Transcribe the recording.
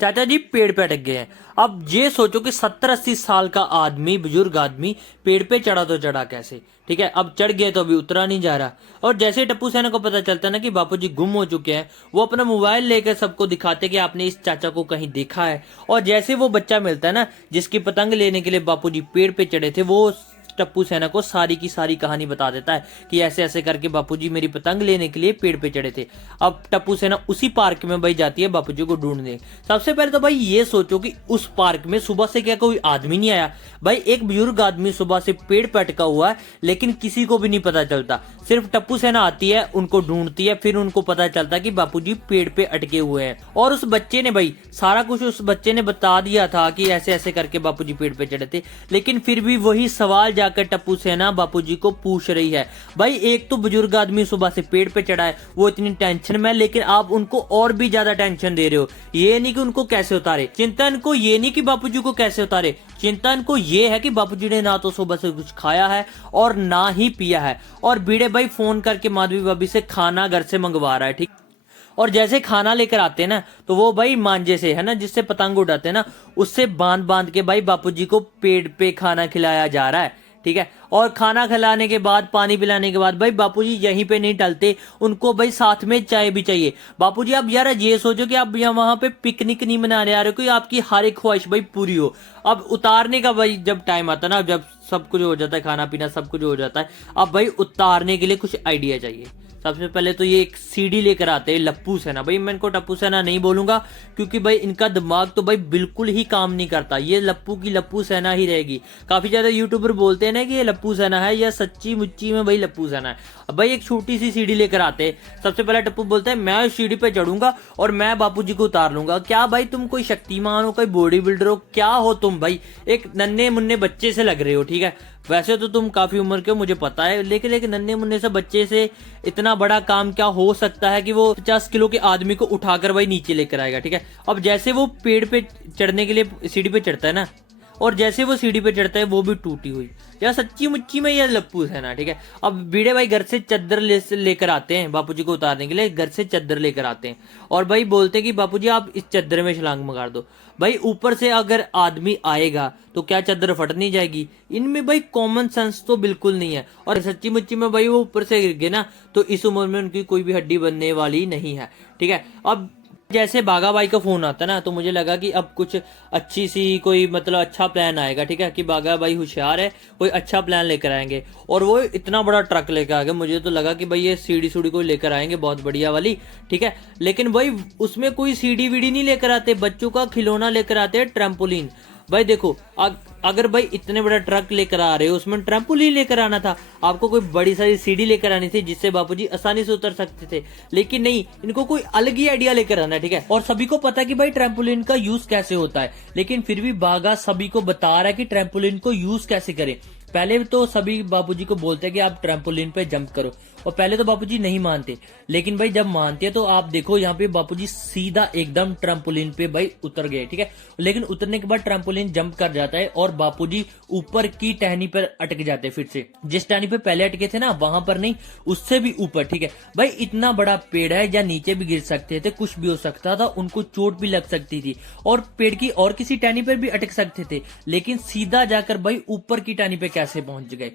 चाचा जी पेड़ पे अटक गए हैं। अब ये सोचो कि 70-80 साल का आदमी, बुजुर्ग आदमी, पेड़ पे चढ़ा तो चढ़ा कैसे? ठीक है, अब चढ़ गया तो अभी उतरा नहीं जा रहा। और जैसे ही टप्पू सेना को पता चलता है ना कि बापूजी गुम हो चुके हैं, वो अपना मोबाइल लेकर सबको दिखाते कि आपने इस चाचा को कहीं देखा है। और जैसे वो बच्चा मिलता है ना जिसकी पतंग लेने के लिए बापूजी पेड़ पे चढ़े थे, वो टप्पू सेना को सारी की सारी कहानी बता देता है कि ऐसे ऐसे करके बापूजी मेरी पतंग लेने के लिए पेड़ पे चढ़े थे। अब टप्पू सेना उसी पार्क में भाई जाती है बापूजी को ढूंढने। सबसे पहले तो भाई ये सोचो कि उस पार्क में सुबह से क्या कोई आदमी नहीं आया? भाई एक बुजुर्ग आदमी सुबह से पेड़ पे अटका हुआ है, लेकिन किसी को भी नहीं पता चलता। सिर्फ टप्पू सेना आती है, उनको ढूंढती है, फिर उनको पता चलता है कि बापूजी पेड़ पे अटके हुए हैं। और उस बच्चे ने भाई सारा कुछ उस बच्चे ने बता दिया था कि ऐसे ऐसे करके बापूजी पेड़ पे चढ़े थे, लेकिन फिर भी वही सवाल जाकर टप्पू सेना बापूजी को पूछ रही है। भाई एक तो बुजुर्ग आदमी सुबह से पेड़ पे चढ़ा है, वो इतनी टेंशन में, लेकिन आप उनको और भी ज्यादा टेंशन दे रहे हो। ये नहीं कि उनको कैसे उतारे, चिंता इनको ये नहीं कि बापूजी को कैसे उतारे, चिंता इनको ये है कि बापूजी ने ना तो सुबह से कुछ खाया है और ना ही पिया है। और बीड़े भाई फोन करके माधवी भाभी से खाना घर से मंगवा रहा है, ठीक। और जैसे खाना लेकर आते हैं ना, तो वो भाई मांझे से है ना, जिससे पतंग उड़ाते हैं ना, उससे बांध बांध के भाई बापूजी को पेड़ पे खाना खिलाया जा रहा है, ठीक है। और खाना खिलाने के बाद, पानी पिलाने के बाद भाई बापूजी यहीं पे नहीं टलते, उनको भाई साथ में चाय भी चाहिए। बापूजी आप यार ये सोचो कि आप यहाँ वहां पे पिकनिक नहीं मनाने आ रहे हो, कोई आपकी हर एक ख्वाहिश भाई पूरी हो। अब उतारने का भाई जब टाइम आता है ना, जब सब कुछ हो जाता है, खाना पीना सब कुछ हो जाता है, अब भाई उतारने के लिए कुछ आइडिया चाहिए। सबसे पहले तो ये एक सीडी लेकर आते हैं लप्पू सेना। भाई मैं इनको टप्पू सेना नहीं बोलूंगा, क्योंकि भाई इनका दिमाग तो भाई बिल्कुल ही काम नहीं करता। ये लप्पू की लप्पू सेना ही रहेगी। काफी ज्यादा यूट्यूबर बोलते हैं ना कि ये लप्पू सेना है, या सच्ची मुच्ची में भाई लप्पू सेना है। अब भाई एक छोटी सी सीढ़ी लेकर आते हैं। सबसे पहले टप्पू बोलता है मैं उस सीढ़ी पे चढ़ूंगा और मैं बापूजी को उतार लूंगा। क्या भाई तुम कोई शक्तिमान हो, कोई बॉडी बिल्डर हो, क्या हो तुम भाई? एक नन्हे मुन्ने बच्चे से लग रहे हो, ठीक है। वैसे तो तुम काफी उम्र के हो मुझे पता है, लेकिन एक नन्हे मुन्ने से बच्चे से इतना बड़ा काम क्या हो सकता है कि वो 50 किलो के आदमी को उठाकर भाई नीचे लेकर आएगा, ठीक है। अब जैसे वो पेड़ पे चढ़ने के लिए सीढ़ी पे चढ़ता है ना, और जैसे वो सीढ़ी पे चढ़ता है वो भी टूटी हुई, या सच्ची मुच्ची में यह लप्पू है ना, ठीक है। अब बीड़े भाई घर से चादर लेकर आते हैं बापूजी को उतारने के लिए, घर से चादर लेकर आते हैं और भाई बोलते हैं कि बापूजी आप इस चादर में छलांग मार दो। भाई ऊपर से अगर आदमी आएगा तो क्या चादर फट नहीं जाएगी? इनमें भाई कॉमन सेंस तो बिल्कुल नहीं है। और सच्ची मुच्ची में भाई वो ऊपर से गिर गए ना, तो इस उम्र में उनकी कोई भी हड्डी बनने वाली नहीं है, ठीक है। अब जैसे बागा भाई का फोन आता ना, तो मुझे लगा कि अब कुछ अच्छी सी कोई मतलब अच्छा प्लान आएगा, ठीक है, कि बागा भाई होशियार है, कोई अच्छा प्लान लेकर आएंगे। और वो इतना बड़ा ट्रक लेकर आ गए, मुझे तो लगा कि भाई ये सीढ़ी सूढ़ी कोई लेकर आएंगे बहुत बढ़िया वाली, ठीक है। लेकिन भाई उसमें कोई सीढ़ी वीढ़ी नहीं लेकर आते, बच्चों का खिलौना लेकर आते हैं, ट्रैम्पोलिन। भाई देखो अगर भाई इतने बड़ा ट्रक लेकर आ रहे हो, उसमें ट्रैम्पोलिन लेकर आना था, आपको कोई बड़ी सारी सीढ़ी लेकर आनी थी जिससे बापूजी आसानी से उतर सकते थे। लेकिन नहीं, इनको कोई अलग ही आइडिया लेकर आना है, ठीक है। और सभी को पता है कि भाई ट्रैम्पोलिन का यूज कैसे होता है, लेकिन फिर भी बागा सभी को बता रहा है कि ट्रैम्पोलिन को यूज कैसे करें। पहले तो सभी बापूजी को बोलते हैं कि आप ट्रैम्पोलिन पे जंप करो, और पहले तो बापूजी नहीं मानते, लेकिन भाई जब मानते हैं तो आप देखो यहाँ पे बापूजी सीधा एकदम ट्रैम्पोलिन पे भाई उतर गए, ठीक है। लेकिन उतरने के बाद ट्रैम्पोलिन जंप कर जाता है और बापूजी ऊपर की टहनी पर अटक जाते हैं फिर से, जिस टहनी पे पहले अटके थे ना वहां पर नहीं, उससे भी ऊपर, ठीक है। भाई इतना बड़ा पेड़ है, या नीचे भी गिर सकते थे, कुछ भी हो सकता था, उनको चोट भी लग सकती थी, और पेड़ की और किसी टहनी पर भी अटक सकते थे, लेकिन सीधा जाकर भाई ऊपर की टहनी पे कैसे पहुंच गए?